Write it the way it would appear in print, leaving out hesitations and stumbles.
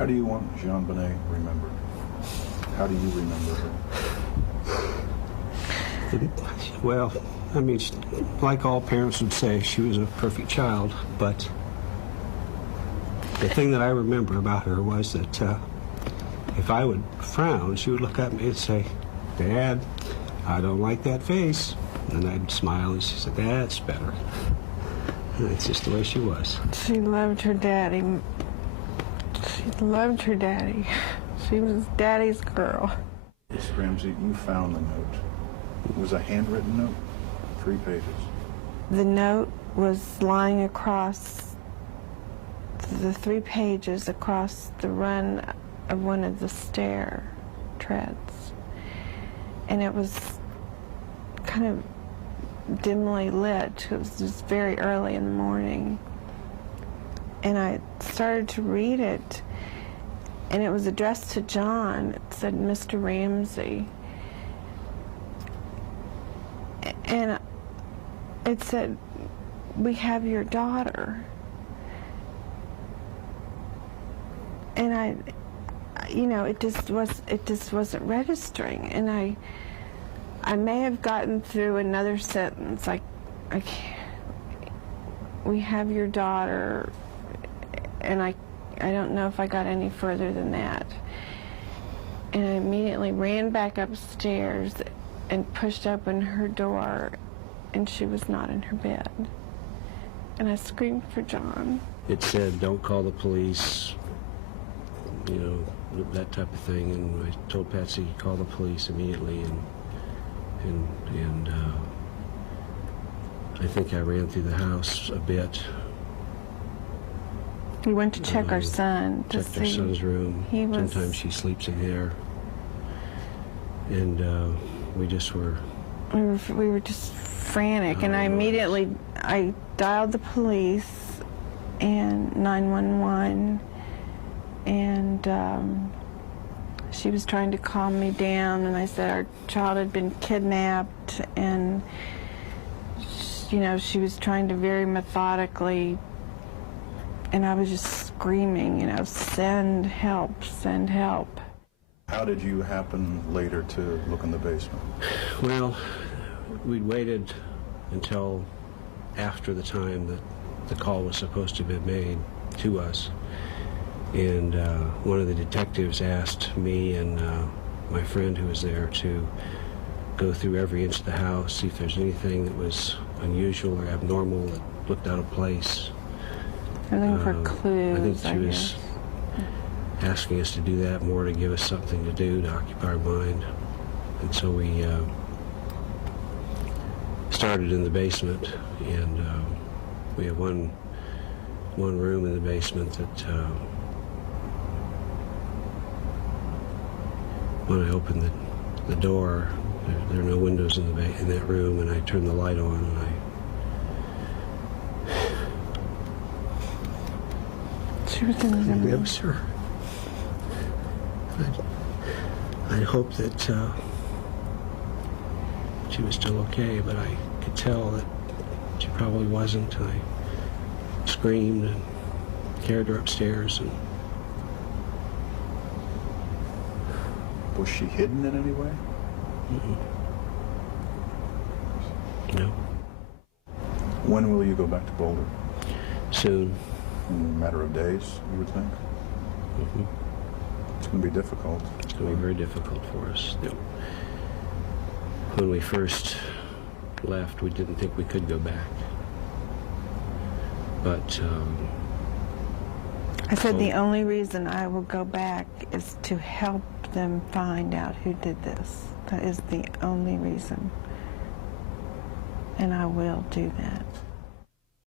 How do you want Jean Bonnet remembered? How do you remember her? Well, I mean, like all parents would say, she was a perfect child, but the thing that I remember about her was that if I would frown, she would look at me and say, "Dad, I don't like that face." And I'd smile, and she said, "That's better." And it's just the way she was. She loved her daddy. She loved her daddy. She was Daddy's girl. Miss Ramsey, you found the note. It was a handwritten note, 3 pages. The note was lying across the 3 pages across the run of one of the stair treads. And it was kind of dimly lit. It was just very early in the morning. And I started to read it, and it was addressed to John. It said, "Mr. Ramsey." And it said, "We have your daughter." And it just wasn't registering. And I may have gotten through another sentence, like, "We have your daughter," and I don't know if I got any further than that. And I immediately ran back upstairs and pushed open her door, and she was not in her bed. And I screamed for John. It said, "Don't call the police," you know, that type of thing. And I told Patsy, "Call the police immediately." And I think I ran through the house a bit. We went to check our son to checked our see. son's room. Sometimes she sleeps in there. And we just were... We were just frantic, and I dialed the police and 911, and she was trying to calm me down, and I said our child had been kidnapped, and she was trying to very methodically, and I was just screaming, "Send help, send help." How did you happen later to look in the basement? Well, we'd waited until after the time that the call was supposed to have been made to us. And one of the detectives asked me and my friend who was there to go through every inch of the house, see if there's anything that was unusual or abnormal that looked out of place. I'm looking for clues, I think she was asking us to do that more to give us something to do to occupy our mind. And so we started in the basement, and we have one room in the basement that when I opened the door, there are no windows in that room, and I turned the light on, and she was in the room. It was her. I hoped that she was still okay, but I could tell that she probably wasn't. I screamed and carried her upstairs. And was she hidden in any way? No. When will you go back to Boulder? Soon. In a matter of days, you would think? It's going to be difficult. It's going to be very difficult for us. When we first left, we didn't think we could go back. But I said the only reason I will go back is to help them find out who did this. That is the only reason. And I will do that.